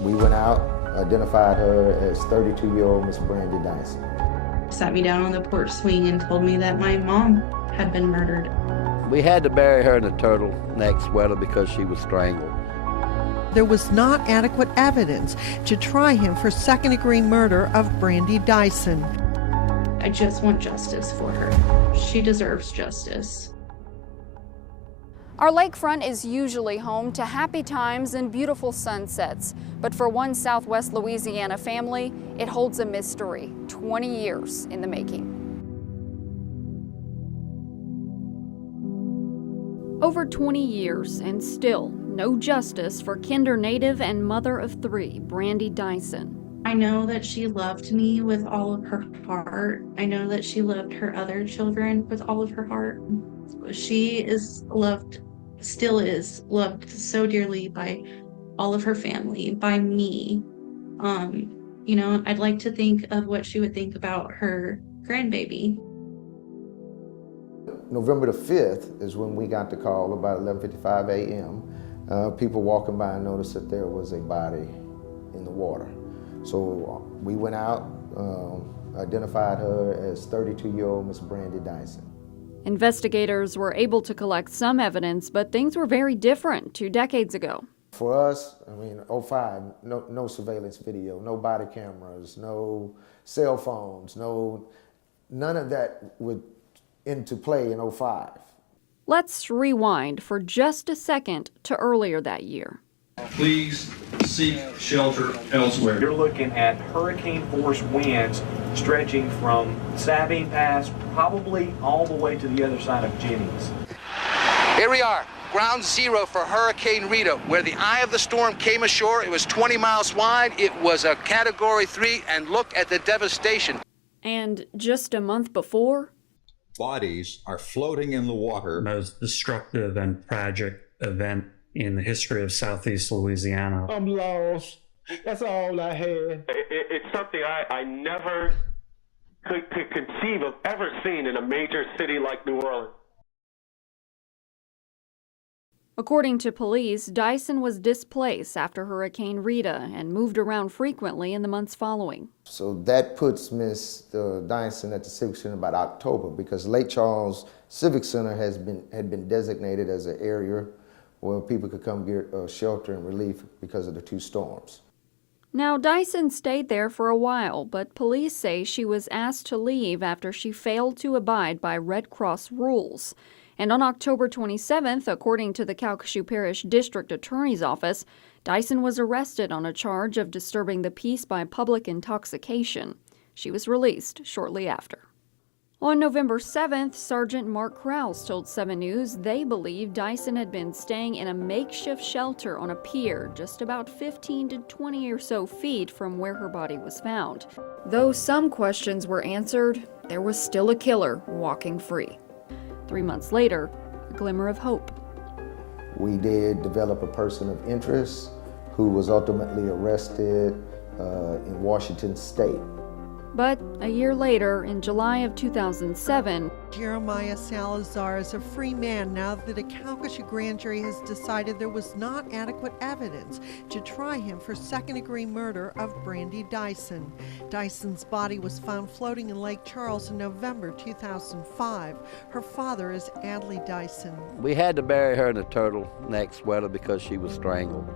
We went out, identified her as 32-year-old Miss Brandy Dyson. Sat me down on the porch swing and told me that my mom had been murdered. We had to bury her in a turtleneck sweater because she was strangled. There was not adequate evidence to try him for second-degree murder of Brandy Dyson. I just want justice for her. She deserves justice. Our lakefront is usually home to happy times and beautiful sunsets, but for one Southwest Louisiana family, it holds a mystery, 20 years in the making. Over 20 years and still no justice for Kinder native and mother of 3, Brandy Dyson. I know that she loved me with all of her heart. I know that she loved her other children with all of her heart. She is loved, still is loved so dearly by all of her family, by me. You know, I'd like to think of what she would think about her grandbaby. November the 5th is when we got the call about 11:55 a.m. People walking by noticed that there was a body in the water. So we went out, identified her as 32-year-old Miss Brandy Dyson. Investigators were able to collect some evidence, but things were very different 2 decades ago. For us, I mean, '05, no surveillance video, no body cameras, no cell phones, none of that would into play in '05. Let's rewind for just a second to earlier that year. Please seek shelter elsewhere. You're looking at hurricane-force winds stretching from Sabine Pass probably all the way to the other side of Jennings. Here we are, ground zero for Hurricane Rita. Where the eye of the storm came ashore, it was 20 miles wide. It was a Category 3, and look at the devastation. And just a month before, bodies are floating in the water. Most destructive and tragic event in the history of Southeast Louisiana. I'm lost. That's all I had. It's something I never could conceive of ever seeing in a major city like New Orleans. according to police, Dyson was displaced after Hurricane Rita and moved around frequently in the months following. So that puts Miss Dyson at the Civic Center about October, because Lake Charles Civic Center had been designated as an area where people could come get shelter and relief because of the two storms. Now, Dyson stayed there for a while, but police say she was asked to leave after she failed to abide by Red Cross rules. And on October 27th, according to the Calcasieu Parish District Attorney's Office, Dyson was arrested on a charge of disturbing the peace by public intoxication. She was released shortly after. On November 7th, Sergeant Mark Krause told 7 News they believe Dyson had been staying in a makeshift shelter on a pier just about 15 to 20 or so feet from where her body was found. Though some questions were answered, there was still a killer walking free. 3 months later, a glimmer of hope. We did develop a person of interest who was ultimately arrested in Washington State. But a year later, in July of 2007, Jeremiah Salazar is a free man now that a Calcasieu grand jury has decided there was not adequate evidence to try him for second-degree murder of Brandy Dyson. Dyson's body was found floating in Lake Charles in November 2005. Her father is Adley Dyson. We had to bury her in a turtleneck sweater because she was strangled,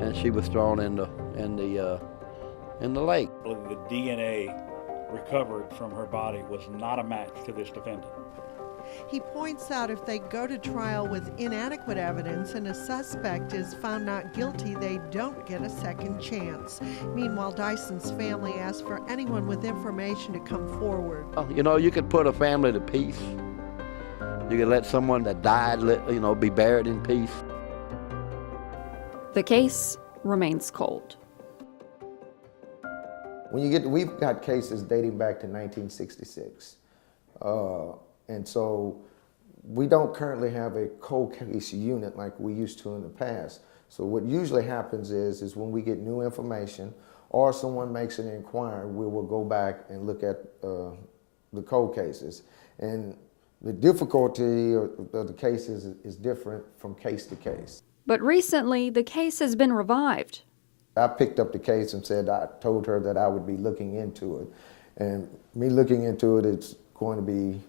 and she was thrown in the lake. The DNA recovered from her body was not a match to this defendant. He points out if they go to trial with inadequate evidence and a suspect is found not guilty, they don't get a second chance. Meanwhile, Dyson's family asks for anyone with information to come forward. You know, you could put a family to peace. You could let someone that died, be buried in peace. the case remains cold. We've got cases dating back to 1966. And so we don't currently have a cold case unit like we used to in the past. So what usually happens is when we get new information or someone makes an inquiry, we will go back and look at the cold cases. And the difficulty of the cases is different from case to case. But recently, the case has been revived. I picked up the case and I told her that I would be looking into it. And me looking into it, it's going to be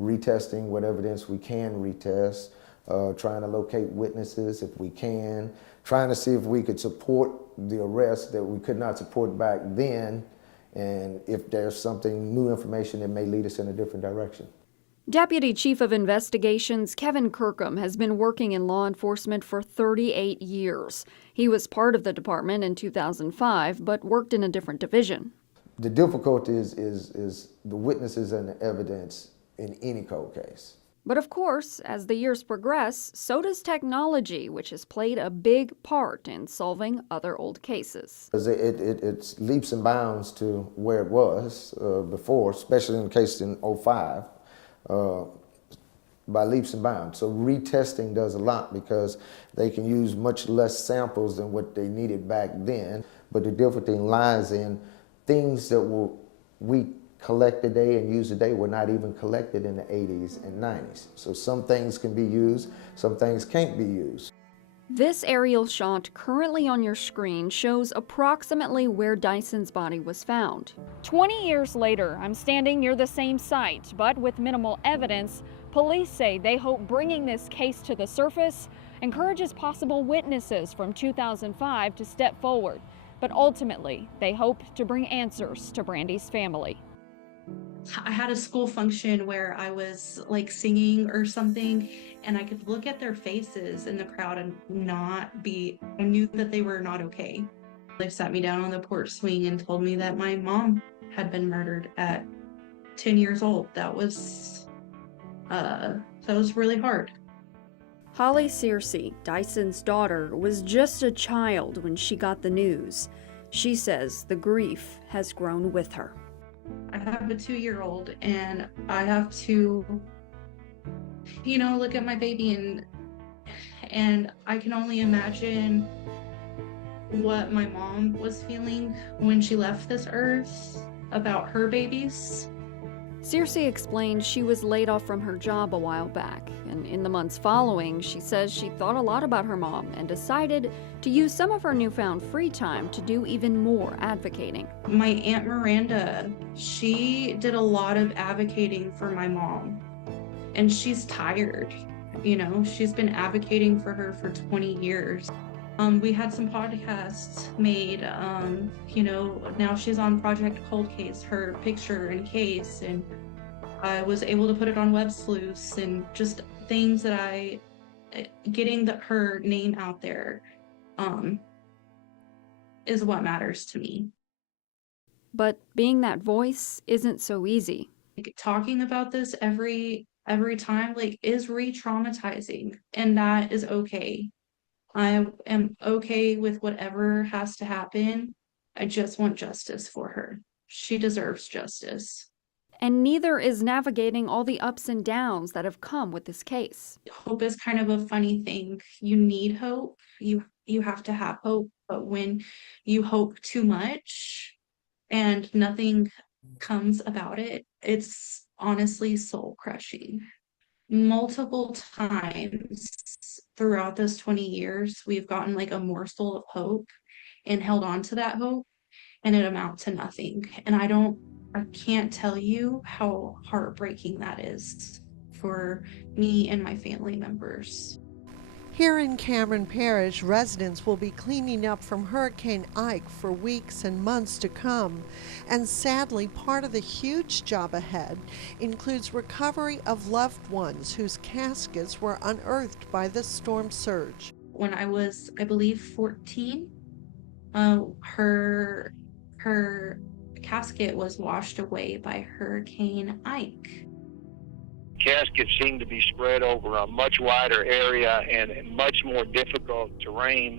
retesting what evidence we can retest, trying to locate witnesses if we can, trying to see if we could support the arrest that we could not support back then, and if there's something, new information that may lead us in a different direction. Deputy Chief of Investigations Kevin Kirkham has been working in law enforcement for 38 years. He was part of the department in 2005, but worked in a different division. The difficulty is the witnesses and the evidence in any cold case. But of course, as the years progress, so does technology, which has played a big part in solving other old cases. It's leaps and bounds to where it was before, especially in the case in 2005, by leaps and bounds. So retesting does a lot because they can use much less samples than what they needed back then. But the difference lies in things that we collect today and use today were not even collected in the 80s and 90s. So some things can be used, some things can't be used. This aerial shot currently on your screen shows approximately where Dyson's body was found. 20 years later, I'm standing near the same site, but with minimal evidence. Police say they hope bringing this case to the surface encourages possible witnesses from 2005 to step forward. But ultimately, they hope to bring answers to Brandy's family. I had a school function where I was like singing or something, and I could look at their faces in the crowd and I knew that they were not okay. They sat me down on the porch swing and told me that my mom had been murdered at 10 years old. That was really hard. Holly Searcy, Dyson's daughter, was just a child when she got the news. She says the grief has grown with her. I have a 2-year-old, and I have to, look at my baby and I can only imagine what my mom was feeling when she left this earth about her babies. Searcy explained she was laid off from her job a while back, and in the months following, she says she thought a lot about her mom and decided to use some of her newfound free time to do even more advocating. My Aunt Miranda, she did a lot of advocating for my mom, and she's tired. She's been advocating for her for 20 years. We had some podcasts made, now she's on Project Cold Case, her picture and case, and I was able to put it on Web Sleuths, and just things that getting her name out there is what matters to me. But being that voice isn't so easy. Talking about this every time, is re-traumatizing, and that is okay. I am okay with whatever has to happen. I just want justice for her. She deserves justice. And neither is navigating all the ups and downs that have come with this case. Hope is kind of a funny thing. You need hope. You have to have hope. But when you hope too much and nothing comes about it, it's honestly soul-crushing. Multiple times throughout those 20 years, we've gotten a morsel of hope and held on to that hope, and it amounts to nothing. And I can't tell you how heartbreaking that is for me and my family members. Here in Cameron Parish, residents will be cleaning up from Hurricane Ike for weeks and months to come. And sadly, part of the huge job ahead includes recovery of loved ones whose caskets were unearthed by the storm surge. When I was, I believe, 14, her casket was washed away by Hurricane Ike. Caskets seem to be spread over a much wider area and much more difficult terrain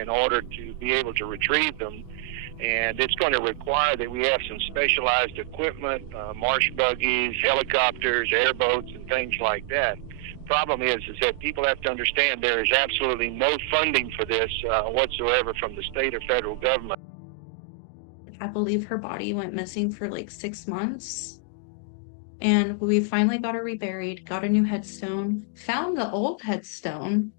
in order to be able to retrieve them. And it's going to require that we have some specialized equipment, marsh buggies, helicopters, airboats, and things like that. Problem is that people have to understand there is absolutely no funding for this whatsoever from the state or federal government. I believe her body went missing for 6 months. And we finally got her reburied, got a new headstone, found the old headstone,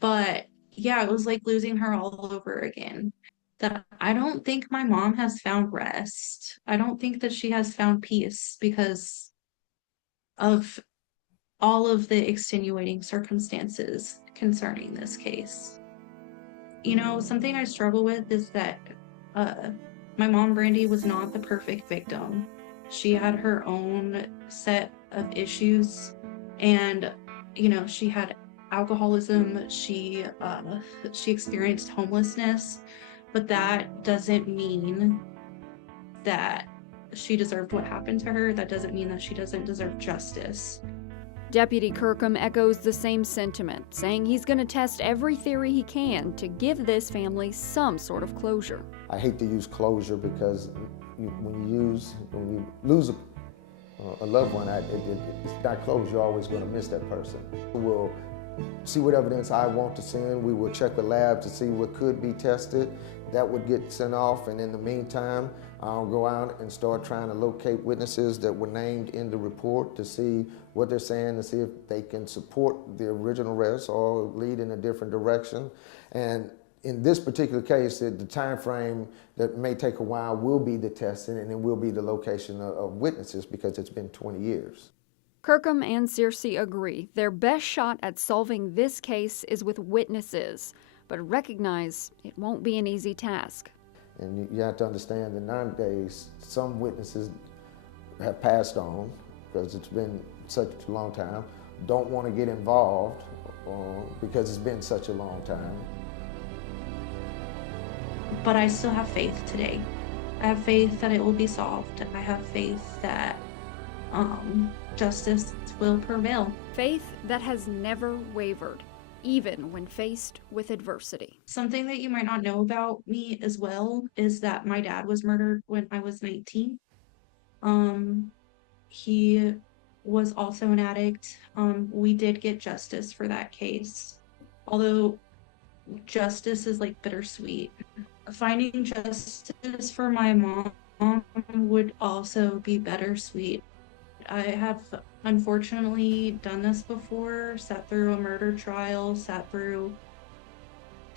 but yeah, it was like losing her all over again. That I don't think my mom has found rest. I don't think that she has found peace because of all of the extenuating circumstances concerning this case. You know, something I struggle with is that my mom, Brandy, was not the perfect victim. She had her own set of issues, and you know, she had alcoholism. She experienced homelessness, but that doesn't mean that she deserved what happened to her. That doesn't mean that she doesn't deserve justice. Deputy Kirkham echoes the same sentiment, saying he's going to test every theory he can to give this family some sort of closure. I hate to use closure because when you lose a loved one, it's not closure. You're always going to miss that person. We'll see what evidence I want to send. We will check the lab to see what could be tested. That would get sent off, and in the meantime, I'll go out and start trying to locate witnesses that were named in the report to see what they're saying, to see if they can support the original arrest or lead in a different direction. And in this particular case, the time frame that may take a while will be the testing, and it will be the location of witnesses because it's been 20 years. Kirkham and Searcy agree their best shot at solving this case is with witnesses, but recognize it won't be an easy task. And you have to understand that nowadays, some witnesses have passed on because it's been such a long time, don't want to get involved because it's been such a long time. But I still have faith today. I have faith that it will be solved. I have faith that justice will prevail. Faith that has never wavered, even when faced with adversity. Something that you might not know about me as well is that my dad was murdered when I was 19. He was also an addict. We did get justice for that case, although justice is like bittersweet. Finding justice for my mom would also be bittersweet. I have unfortunately done this before, sat through a murder trial, sat through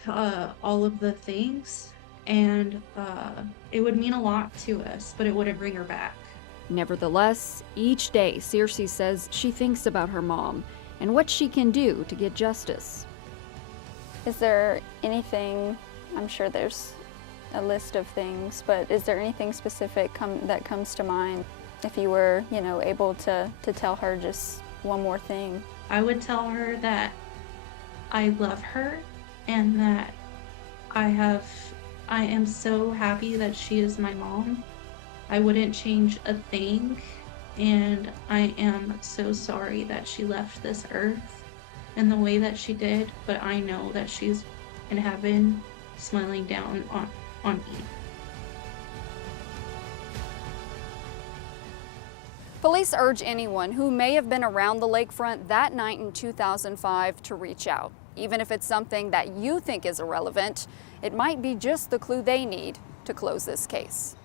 all of the things, and it would mean a lot to us, but it wouldn't bring her back. Nevertheless, each day Searcy says she thinks about her mom and what she can do to get justice. Is there anything, I'm sure there's a list of things, but is there anything specific that comes to mind if you were, you know, able to tell her just one more thing? I would tell her that I love her and that I am so happy that she is my mom. I wouldn't change a thing, and I am so sorry that she left this earth in the way that she did, but I know that she's in heaven smiling down on me. Police urge anyone who may have been around the lakefront that night in 2005 to reach out. Even if it's something that you think is irrelevant, it might be just the clue they need to close this case.